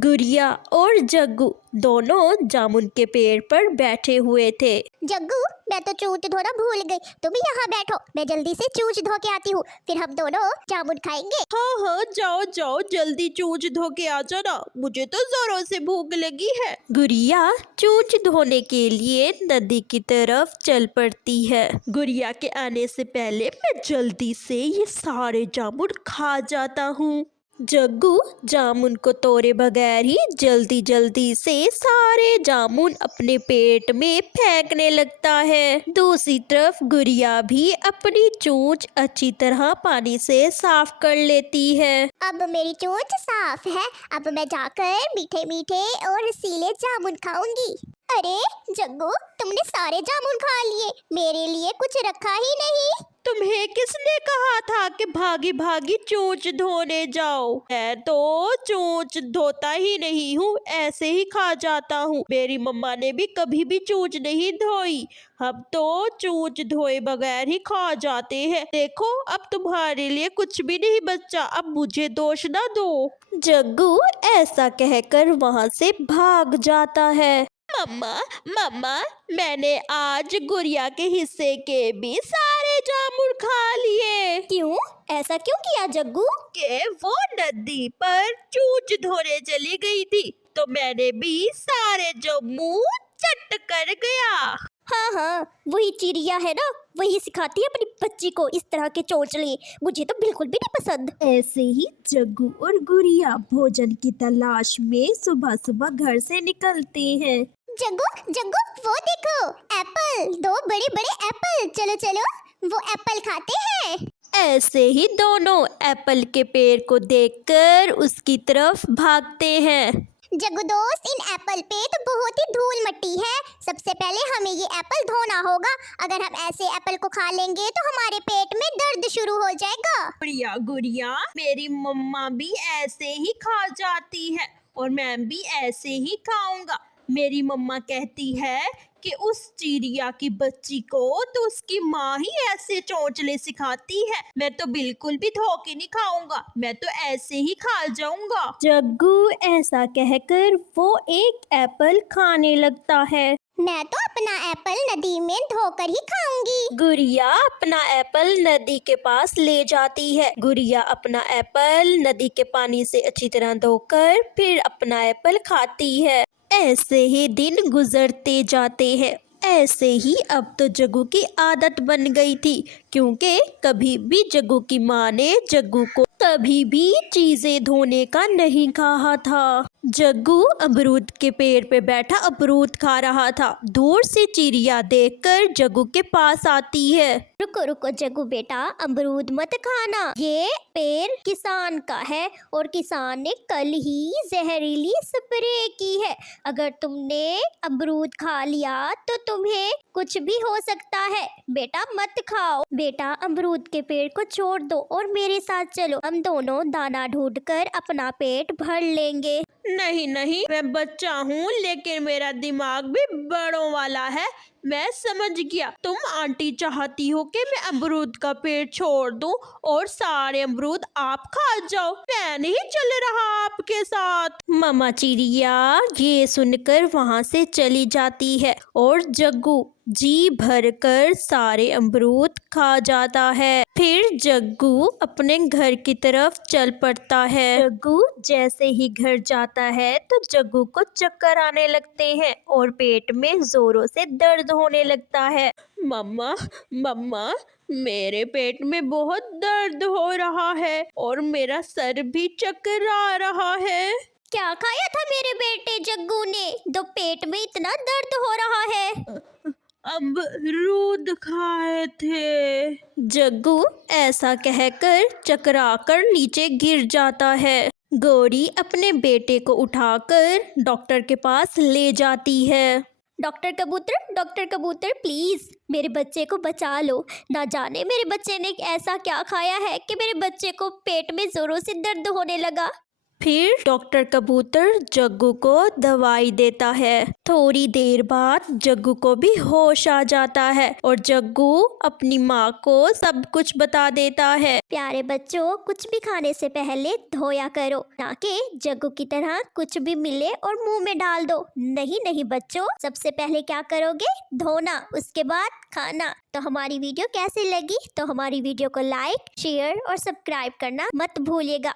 गुड़िया और जग्गू दोनों जामुन के पेड़ पर बैठे हुए थे। जग्गू, मैं तो चूच धोना भूल गई। तुम भी यहाँ बैठो, मैं जल्दी से चूच धो के आती हूँ, फिर हम दोनों जामुन खाएंगे। हाँ हाँ, जाओ जाओ, जल्दी चूच धो के आ जाना, मुझे तो जोरों से भूख लगी है। गुड़िया चूच धोने के लिए नदी की तरफ चल पड़ती है। गुड़िया के आने से पहले मैं जल्दी से ये सारे जामुन खा जाता हूँ। जग्गू जामुन को तोड़े बगैर ही जल्दी जल्दी से सारे जामुन अपने पेट में फेंकने लगता है। दूसरी तरफ गुड़िया भी अपनी चोंच अच्छी तरह पानी से साफ कर लेती है। अब मेरी चोंच साफ है, अब मैं जाकर मीठे मीठे और रसीले जामुन खाऊंगी। अरे जग्गू, तुमने सारे जामुन खा लिए, मेरे लिए कुछ रखा ही नहीं। तुम्हें किसने कहा था कि भागी भागी चोंच धोने जाओ? मैं तो चोंच धोता ही नहीं हूँ, ऐसे ही खा जाता हूँ। मेरी मम्मा ने भी कभी भी चोंच नहीं धोई, हम तो चोंच धोए बगैर ही खा जाते हैं। देखो अब तुम्हारे लिए कुछ भी नहीं बचा, अब मुझे दोष ना दो। जग्गू ऐसा कहकर वहाँ से भाग जाता है। मम्मा मम्मा, मैंने आज गुड़िया के हिस्से के भी सारे जामुन खा लिए। क्यों? ऐसा क्यों किया जग्गू? कि वो नदी पर चूच धोने चली गई थी, तो मैंने भी सारे जामुन चट कर गया। हाँ हाँ, वही चिड़िया है ना, वही सिखाती है अपनी बच्ची को इस तरह के चोंचले। मुझे तो बिल्कुल भी नहीं पसंद। ऐसे ही जग्गू और गुड़िया भोजन की तलाश में सुबह सुबह घर से निकलते हैं। जग्गू जग्गू, वो देखो एप्पल, दो बड़े बड़े एप्पल। चलो चलो, वो एप्पल खाते हैं। ऐसे ही दोनों एप्पल के पेड़ को देखकर उसकी तरफ भागते हैं। जग्गू दोस्त, इन एप्पल पे तो बहुत ही धूल मट्टी है। सबसे पहले हमें ये एप्पल धोना होगा। अगर हम ऐसे एप्पल को खा लेंगे तो हमारे पेट में दर्द शुरू हो जाएगा। गुड़िया गुड़िया, मेरी मम्मा भी ऐसे ही खा जाती है और मैं भी ऐसे ही खाऊंगा। मेरी मम्मा कहती है कि उस चिड़िया की बच्ची को तो उसकी माँ ही ऐसे चोंचले सिखाती है। मैं तो बिल्कुल भी धोखे नहीं खाऊंगा, मैं तो ऐसे ही खा जाऊंगा। जग्गू ऐसा कहकर वो एक एप्पल खाने लगता है। मैं तो अपना एप्पल नदी में धोकर ही खाऊंगी। गुड़िया अपना एप्पल नदी के पास ले जाती है। गुड़िया अपना एप्पल नदी के पानी से अच्छी तरह धोकर फिर अपना एप्पल खाती है। ऐसे ही दिन गुजरते जाते हैं। ऐसे ही अब तो जग्गू की आदत बन गई थी, क्योंकि कभी भी जग्गू की माँ ने जग्गू को कभी भी चीजें धोने का नहीं कहा था। जग्गू अमरूद के पेड़ पे बैठा अमरूद खा रहा था। दूर से चिड़िया देखकर जग्गू के पास आती है। रुको रुको जग्गू बेटा, अमरूद मत खाना, ये पेड़ किसान का है और किसान ने कल ही जहरीली स्प्रे की है। अगर तुमने अमरूद खा लिया तो तुम्हें कुछ भी हो सकता है। बेटा मत खाओ। बेटा अमरूद के पेड़ को छोड़ दो और मेरे साथ चलो, हम दोनों दाना ढूंढकर अपना पेट भर लेंगे। नहीं नहीं, मैं बच्चा हूँ लेकिन मेरा दिमाग भी बड़ों वाला है। मैं समझ गया, तुम आंटी चाहती हो कि मैं अमरूद का पेड़ छोड़ दूं और सारे अमरूद आप खा जाओ। मैं नहीं चल रहा आपके साथ। मामा चिड़िया ये सुनकर वहाँ से चली जाती है और जग्गू जी भरकर सारे अमरूद खा जाता है। फिर जग्गू अपने घर की तरफ चल पड़ता है। जग्गू जैसे ही घर जाता है तो जग्गू को चक्कर आने लगते हैं और पेट में जोरों से दर्द होने लगता है। मम्मा मम्मा, मेरे पेट में बहुत दर्द हो रहा है और मेरा सर भी चकरा रहा है। क्या खाया था मेरे बेटे जग्गू ने, तो पेट में इतना दर्द हो रहा है? अमरूद खाए थे। जग्गू ऐसा कहकर चकराकर नीचे गिर जाता है। गौरी अपने बेटे को उठाकर डॉक्टर के पास ले जाती है। डॉक्टर कबूतर प्लीज मेरे बच्चे को बचा लो। ना जाने मेरे बच्चे ने ऐसा क्या खाया है कि मेरे बच्चे को पेट में जोरों से दर्द होने लगा। फिर डॉक्टर कबूतर जग्गू को दवाई देता है। थोड़ी देर बाद जग्गू को भी होश आ जाता है और जग्गू अपनी माँ को सब कुछ बता देता है। प्यारे बच्चों, कुछ भी खाने से पहले धोया करो, ताकि जग्गू की तरह कुछ भी मिले और मुंह में डाल दो। नहीं बच्चों, सबसे पहले क्या करोगे? धोना, उसके बाद खाना। तो हमारी वीडियो कैसी लगी? तो हमारी वीडियो को लाइक, शेयर और सब्सक्राइब करना मत भूलिएगा।